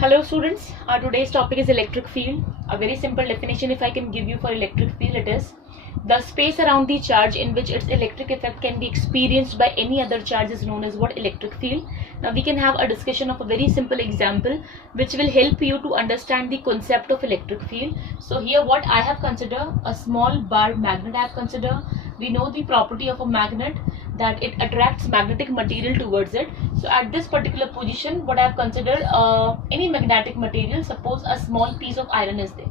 Hello students, today's topic is electric field. A very simple definition if I can give you for electric field, it is the space around the charge in which its electric effect can be experienced by any other charge is known as what electric field. Now we can have a discussion of a very simple example which will help you to understand the concept of electric field. So here what I have considered, a small bar magnet I have considered. We know the property of a magnet, that it attracts magnetic material towards it. So at this particular position, what I have considered any magnetic material, suppose a small piece of iron is there.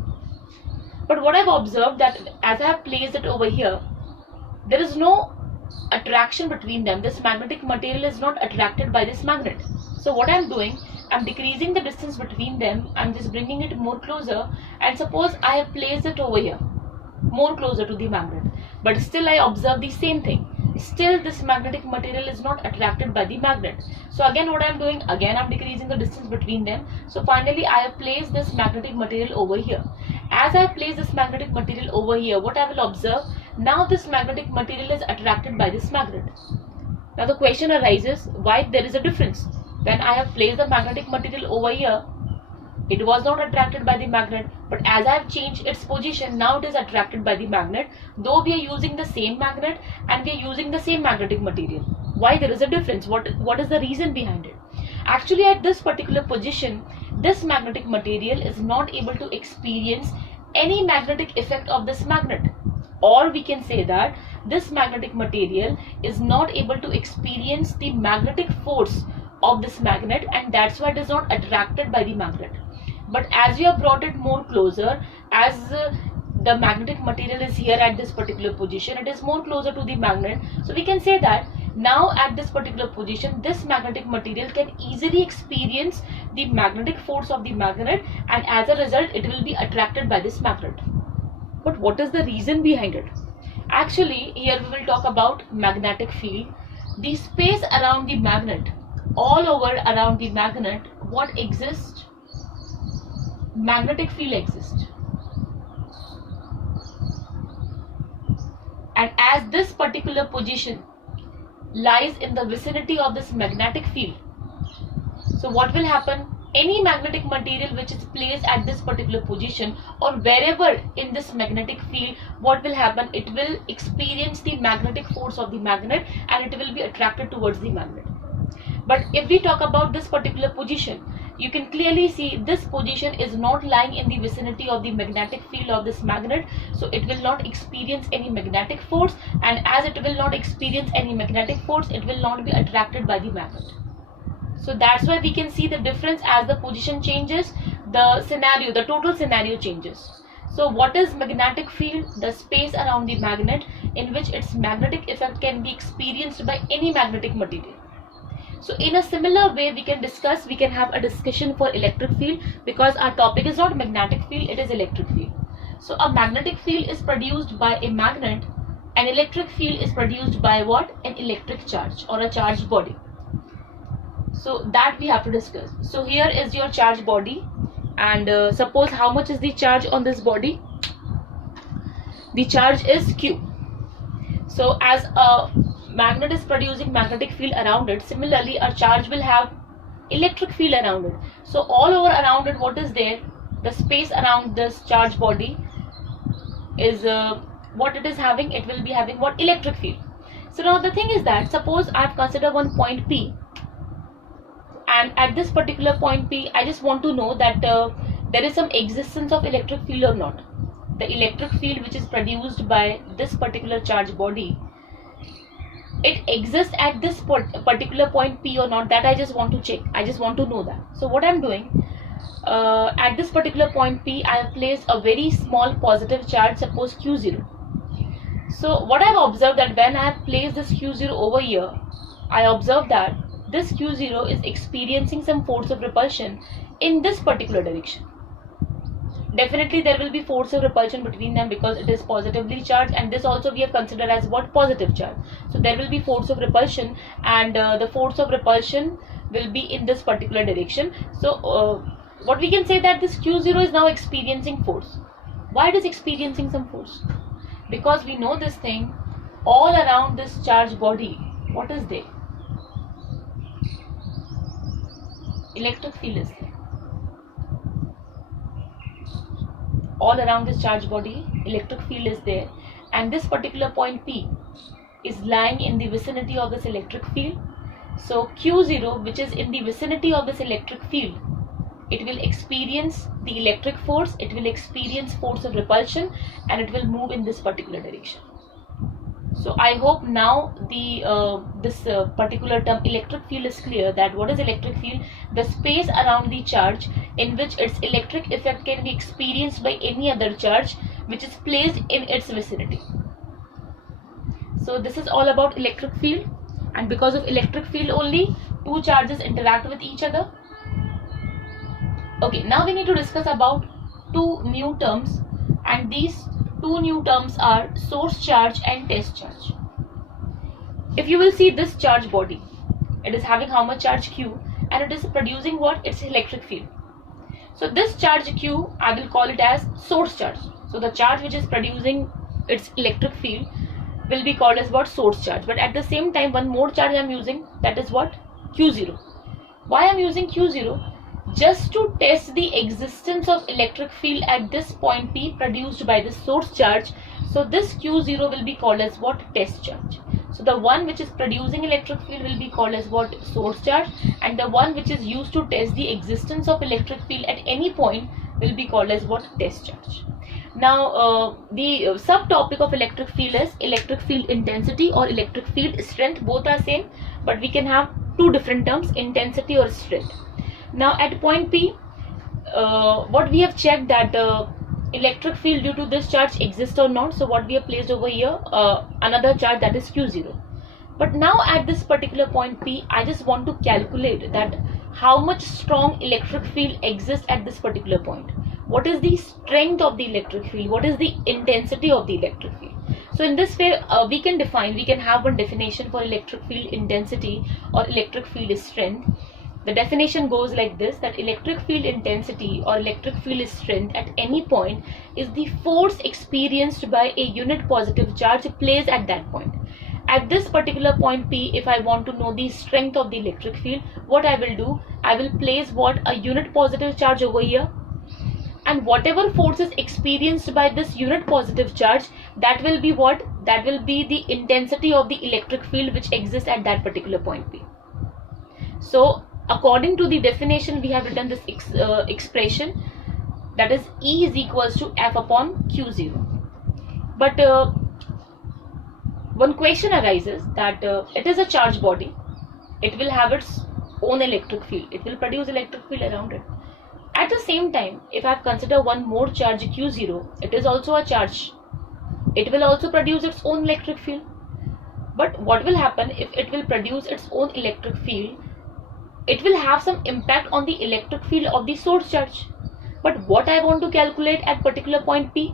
But what I have observed that as I have placed it over here, there is no attraction between them. This magnetic material is not attracted by this magnet. So what I am doing, I am decreasing the distance between them. I am just bringing it more closer, and suppose I have placed it over here, more closer to the magnet. But still I observe the same thing. Still this magnetic material is not attracted by the magnet. So again what I am doing, again I am decreasing the distance between them. So finally I have placed this magnetic material over here. As I have placed this magnetic material over here, what I will observe, now this magnetic material is attracted by this magnet. Now the question arises, why there is a difference? When I have placed the magnetic material over here, it was not attracted by the magnet, but as I have changed its position, now it is attracted by the magnet, though we are using the same magnet and we are using the same magnetic material. Why there is a difference? What is the reason behind it? Actually at this particular position, this magnetic material is not able to experience any magnetic effect of this magnet. Or we can say that this magnetic material is not able to experience the magnetic force of this magnet, and that's why it is not attracted by the magnet. But as we have brought it more closer, as the magnetic material is here at this particular position, it is more closer to the magnet. So we can say that now at this particular position, this magnetic material can easily experience the magnetic force of the magnet, and as a result it will be attracted by this magnet. But what is the reason behind it? Actually here we will talk about magnetic field. The space around the magnet, all over around the magnet, what exists? Magnetic field exists. And as this particular position lies in the vicinity of this magnetic field, so what will happen? Any magnetic material which is placed at this particular position or wherever in this magnetic field, what will happen? It will experience the magnetic force of the magnet and it will be attracted towards the magnet. But if we talk about this particular position, you can clearly see this position is not lying in the vicinity of the magnetic field of this magnet, so it will not experience any magnetic force, and as it will not experience any magnetic force, it will not be attracted by the magnet. So that's why we can see the difference. As the position changes, the scenario, the total scenario changes. So what is magnetic field? The space around the magnet in which its magnetic effect can be experienced by any magnetic material. So in a similar way we can have a discussion for electric field, because our topic is not magnetic field, it is electric field. So a magnetic field is produced by a magnet, an electric field is produced by what? An electric charge or a charged body. So that we have to discuss. So here is your charged body, and suppose how much is the charge on this body? The charge is Q. So as a magnet is producing magnetic field around it, similarly a charge will have electric field around it. So all over around it, what is there? The space around this charged body is what it is having. It will be having what? Electric field. So now the thing is that suppose I have considered one point P, and at this particular point P I just want to know that there is some existence of electric field or not. The electric field which is produced by this particular charged body, it exists at this particular point P or not, that I just want to check. I just want to know that. So what I'm doing, at this particular point P, I have placed a very small positive charge, suppose Q0. So what I've observed, that when I have placed this Q0 over here, I observe that this Q0 is experiencing some force of repulsion in this particular direction. Definitely there will be force of repulsion between them because it is positively charged, and this also we have considered as what? Positive charge. So there will be force of repulsion, and the force of repulsion will be in this particular direction. So what we can say, that this Q0 is now experiencing force. Why it is experiencing some force? Because we know this thing, all around this charged body, what is there? Electric field is there. all around this charged body electric field is there, and this particular point P is lying in the vicinity of this electric field. So Q0, which is in the vicinity of this electric field, it will experience the electric force, it will experience force of repulsion, and it will move in this particular direction. So I hope now this particular term electric field is clear, that what is electric field? The space around the charge in which its electric effect can be experienced by any other charge which is placed in its vicinity. So this is all about electric field, and because of electric field only two charges interact with each other. Okay, now we need to discuss about two new terms, and these two new terms are source charge and test charge. If you will see this charge body, it is having how much charge Q, and it is producing what? Its electric field. So this charge Q, I will call it as source charge. So the charge which is producing its electric field will be called as what? Source charge. But at the same time, one more charge I am using, that is what? Q0. Why I am using Q0? Just to test the existence of electric field at this point P produced by this source charge. So this Q0 will be called as what? Test charge. So the one which is producing electric field will be called as what? Source charge, and the one which is used to test the existence of electric field at any point will be called as what? Test charge. Now the subtopic of electric field is electric field intensity or electric field strength. Both are same, but we can have two different terms, intensity or strength. Now at point P, what we have checked that electric field due to this charge exists or not. So what we have placed over here, another charge, that is Q0. But now at this particular point P, I just want to calculate that how much strong electric field exists at this particular point. What is the strength of the electric field? What is the intensity of the electric field? So in this way, we can have one definition for electric field intensity or electric field strength. The definition goes like this, that electric field intensity or electric field strength at any point is the force experienced by a unit positive charge placed at that point. At this particular point P, if I want to know the strength of the electric field, what I will do, I will place what? A unit positive charge over here, and whatever force is experienced by this unit positive charge, that will be what? That will be the intensity of the electric field which exists at that particular point P. So according to the definition, we have written this expression, that is E is equals to F upon Q0. But one question arises that it is a charged body, it will have its own electric field, it will produce electric field around it. At the same time, if I consider one more charge Q0, it is also a charge, it will also produce its own electric field. But what will happen if it will produce its own electric field? It will have some impact on the electric field of the source charge. But what I want to calculate at particular point P?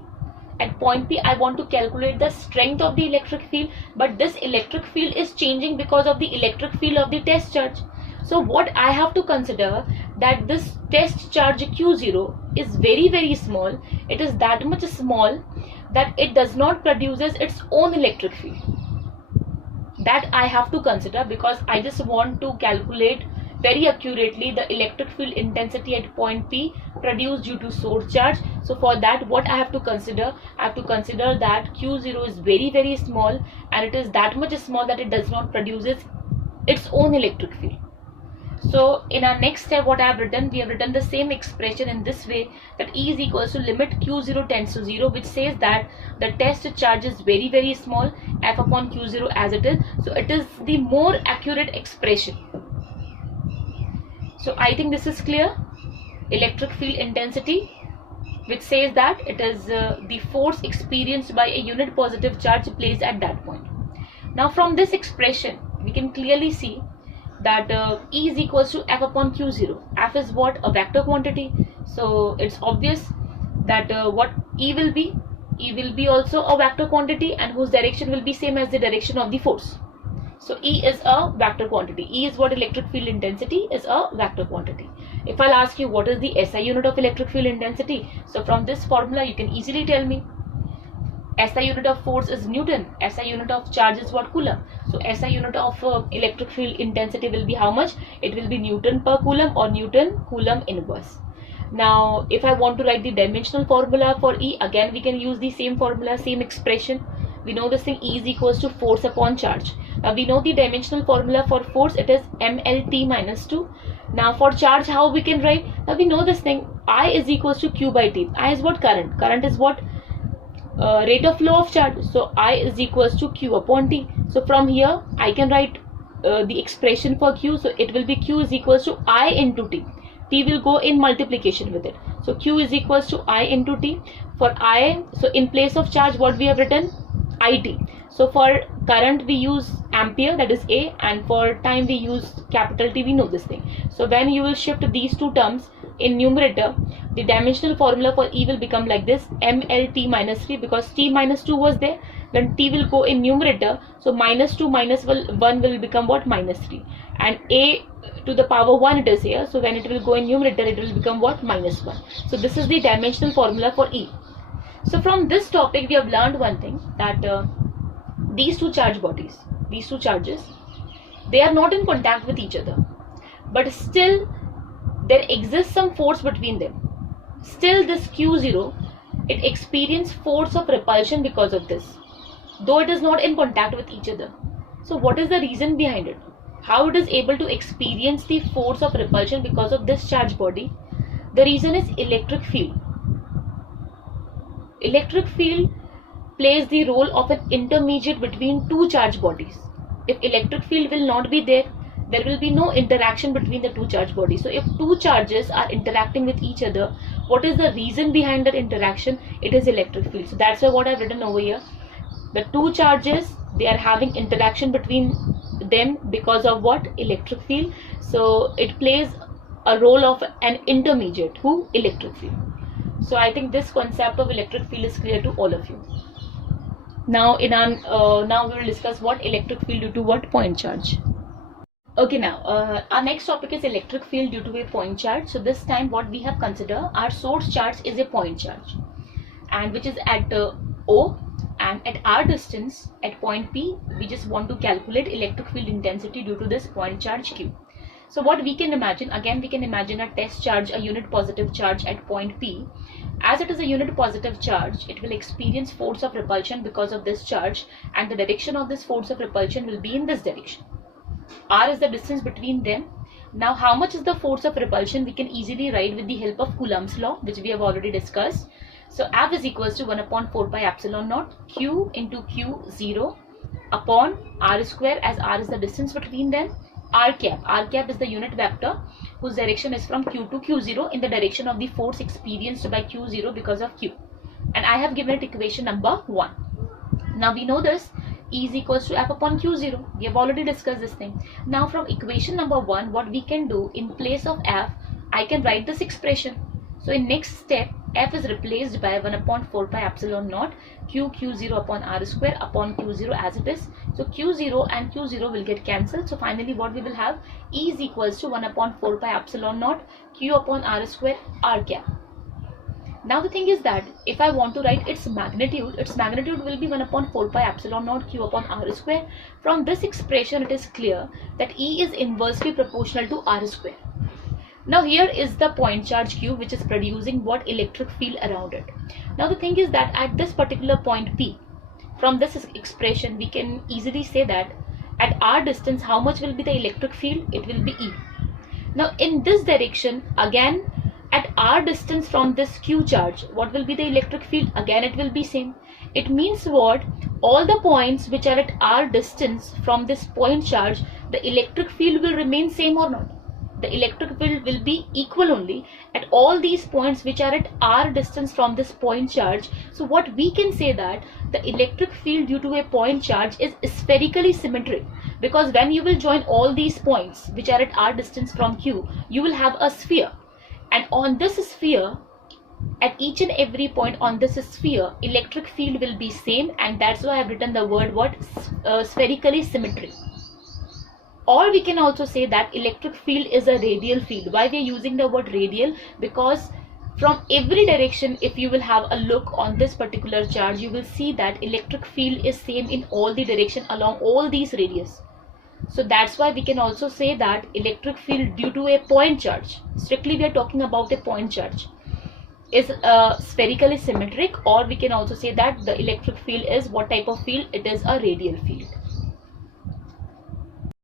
At point P, I want to calculate the strength of the electric field, but this electric field is changing because of the electric field of the test charge. So what I have to consider, that this test charge Q0 is very, very small. It is that much small that it does not produces its own electric field. That I have to consider, because I just want to calculate very accurately the electric field intensity at point P produced due to source charge. So for that, what I have to consider? I have to consider that Q0 is very, very small, and it is that much small that it does not produces its own electric field. So in our next step, what I have written, we have written the same expression in this way, that E is equals to limit Q0 tends to 0, which says that the test charge is very, very small, F upon Q0 as it is. So it is the more accurate expression. So I think this is clear. Electric field intensity, which says that it is the force experienced by a unit positive charge placed at that point. Now from this expression, we can clearly see that E is equals to F upon Q0. F is what? A vector quantity. So it's obvious that what E will be? E will be also a vector quantity, and whose direction will be same as the direction of the force. So E is a vector quantity. E is what? Electric field intensity is a vector quantity. If I'll ask you what is the SI unit of electric field intensity, so from this formula you can easily tell me. SI unit of force is Newton. SI unit of charge is what? Coulomb. So SI unit of electric field intensity will be how much? It will be Newton per Coulomb or Newton Coulomb inverse. Now if I want to write the dimensional formula for E, again we can use the same formula, same expression. We know this thing, E is equals to force upon charge. Now we know the dimensional formula for force, it is mLT minus 2. Now for charge, how we can write? Now we know this thing, I is equals to Q by T. I is what? Current. Current is what? Rate of flow of charge. So I is equals to Q upon T. So from here I can write the expression for Q. So it will be Q is equals to I into T. T will go in multiplication with it. So Q is equals to I into T. For I, so in place of charge, what we have written? IT. So for current we use ampere, that is A, and for time we use capital T. We know this thing. So when you will shift these two terms in numerator, the dimensional formula for E will become like this, mLT minus 3, because T minus 2 was there. When T will go in numerator, so minus 2 minus 1 will become what? Minus 3. And A to the power 1 it is here. So when it will go in numerator, it will become what? Minus 1. So this is the dimensional formula for E. So from this topic we have learned one thing, that these two charge bodies, these two charges, they are not in contact with each other, but still there exists some force between them. Still this Q0, it experiences force of repulsion because of this, though it is not in contact with each other. So what is the reason behind it? How it is able to experience the force of repulsion because of this charge body? The reason is electric field. Electric field plays the role of an intermediate between two charge bodies. If electric field will not be there, there will be no interaction between the two charge bodies. So if two charges are interacting with each other, what is the reason behind that interaction? It is electric field. So that's why what I've written over here, the two charges, they are having interaction between them because of what? Electric field. So it plays a role of an intermediate. Who? Electric field. So I think this concept of electric field is clear to all of you. Now now we will discuss what electric field due to what? Point charge. Okay, now our next topic is electric field due to a point charge. So this time what we have considered, our source charge is a point charge, and which is at O, and at our distance at point P, we just want to calculate electric field intensity due to this point charge Q. So what we can imagine, again we can imagine a test charge, a unit positive charge at point P. As it is a unit positive charge, it will experience force of repulsion because of this charge, and the direction of this force of repulsion will be in this direction. R is the distance between them. Now how much is the force of repulsion? We can easily write with the help of Coulomb's law, which we have already discussed. So F is equals to 1 upon 4 pi epsilon naught Q into Q0 upon R square, as R is the distance between them. R cap is the unit vector whose direction is from Q to Q0 in the direction of the force experienced by Q0 because of Q. And I have given it equation number 1. Now we know this, E is equals to F upon Q0. We have already discussed this thing. Now from equation number 1, what we can do, in place of F, I can write this expression. So in next step, F is replaced by 1 upon 4 pi epsilon naught Q0 upon R square upon Q0 as it is. So Q0 and Q0 will get cancelled. So finally what we will have, E is equals to 1 upon 4 pi epsilon naught Q upon R square R cap. Now the thing is that if I want to write its magnitude will be 1 upon 4 pi epsilon naught Q upon R square. From this expression it is clear that E is inversely proportional to R square. Now here is the point charge Q, which is producing what? Electric field around it. Now the thing is that at this particular point P, from this expression we can easily say that at R distance how much will be the electric field? It will be E. Now in this direction, again at R distance from this Q charge, what will be the electric field? Again it will be same. It means what? All the points which are at R distance from this point charge, the electric field will remain same or not? The electric field will be equal only at all these points which are at R distance from this point charge. So what we can say that the electric field due to a point charge is spherically symmetric, because when you will join all these points which are at R distance from Q, you will have a sphere, and on this sphere, at each and every point on this sphere, electric field will be same, and that's why I have written the word what? Spherically symmetric. Or we can also say that electric field is a radial field. Why we are using the word radial? Because from every direction, if you will have a look on this particular charge, you will see that electric field is same in all the direction along all these radius. So that's why we can also say that electric field due to a point charge, strictly we are talking about a point charge, is spherically symmetric, or we can also say that the electric field is what type of field? It is a radial field.